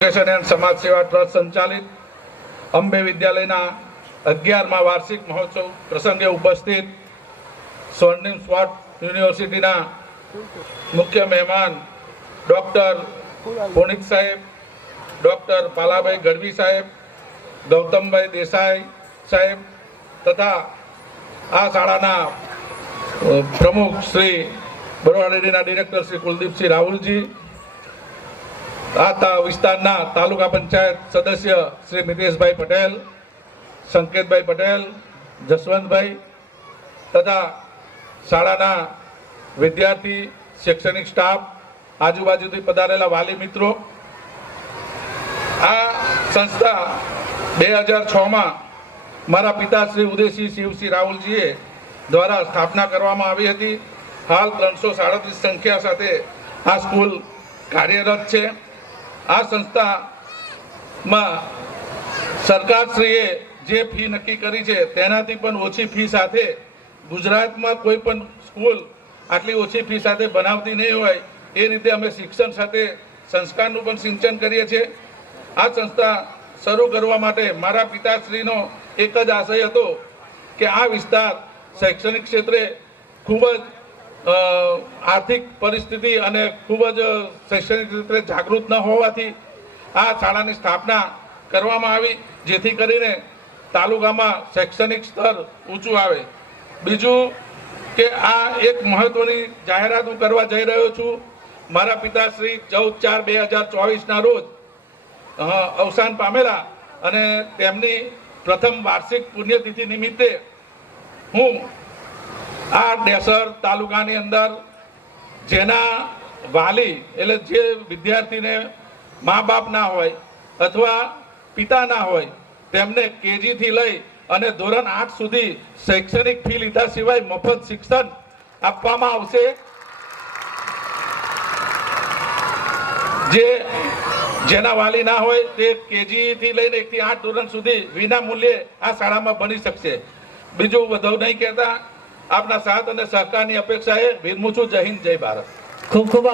समाज सेवा ट्रस्ट संचालित अंबे विद्यालयना 11मा वार्षिक महोत्सव प्रसंगे उपस्थित स्वर्णिम स्पॉट यूनिवर्सिटीना मुख्य मेहमान डॉक्टर पुनित साहेब, डॉक्टर पालाभाई गढ़वी साहेब, गौतमभाई देसाई साहेब तथा आ शाळाना प्रमुख श्री बरवाडेरीना डिरेक्टर श्री कुलदीप सिंह राहुलजी, आता विस्ताરના तालुका पंचायत सदस्य श्री मितेशभाई पटेल, संकेतभाई पटेल, जसवंतभाई तथा शाळाના विद्यार्थी, शैक्षणिक स्टाफ, आजूबाजूથી પધારેલા વાલી મિત્રો, આ સંસ્થા 2006માં મારા પિતા શ્રી ઉદયસિંહ શિવસિંહ રાहुलજીએ દ્વારા સ્થાપના કરવામાં આવી હતી। હાલ 337 સંખ્યા સાથે આ સ્કૂલ કાર્યરત છે। આ સંસ્થામાં સરકારશ્રીએ જે ફી નક્કી કરી છે તેનાથી પણ ઓછી ફી સાથે ગુજરાતમાં કોઈ પણ સ્કૂલ આટલી ઓછી ફી સાથે બનાવતી નહીં હોય એ રીતે અમે શિક્ષણ સાથે સંસ્કારનું પણ સિંચન કરીએ છીએ। આ સંસ્થા શરૂ કરવા માટે મારા પિતાશ્રીનો એક જ આશય હતો કે આ વિસ્તાર શૈક્ષણિક ક્ષેત્રે ખૂબ જ आर्थिक परिस्थिति અને ખૂબ જ શૈક્ષણિક રીતે જાગૃત ન હોવાથી આ શાળાની સ્થાપના કરવામાં આવી, જેથી કરીને તાલુકામાં શૈક્ષણિક સ્તર ઊંચું આવે। બીજું કે આ એક મહત્વની જાહેરાત હું કરવા જઈ રહ્યો છું। મારા પિતાશ્રી 14/4/2024ના રોજ અવસાન પામેલા અને તેમની પ્રથમ વાર્ષિક પુણ્યતિથિ નિમિત્તે હું આ ડેસર તાલુકાની અંદર જેના વાલી એટલે જે વિદ્યાર્થીને મા બાપ ના હોય અથવા પિતા ના હોય તેમને કેજીથી લઈ અને ધોરણ 8 સુધી શૈક્ષણિક ફી લીધા સિવાય મફત શિક્ષણ આપવામાં આવશે। જેના વાલી ના હોય તે કેજીથી લઈને 1 થી 8 ધોરણ સુધી વિના મૂલ્યે આ શાળામાં ભણી શકશે। બીજું વધુ નહીં કહેતા, આપના સાથ અને સહકારની અપેક્ષાએ વિરમું છું। જય હિન્દ, જય ભારત। ખૂબ ખૂબ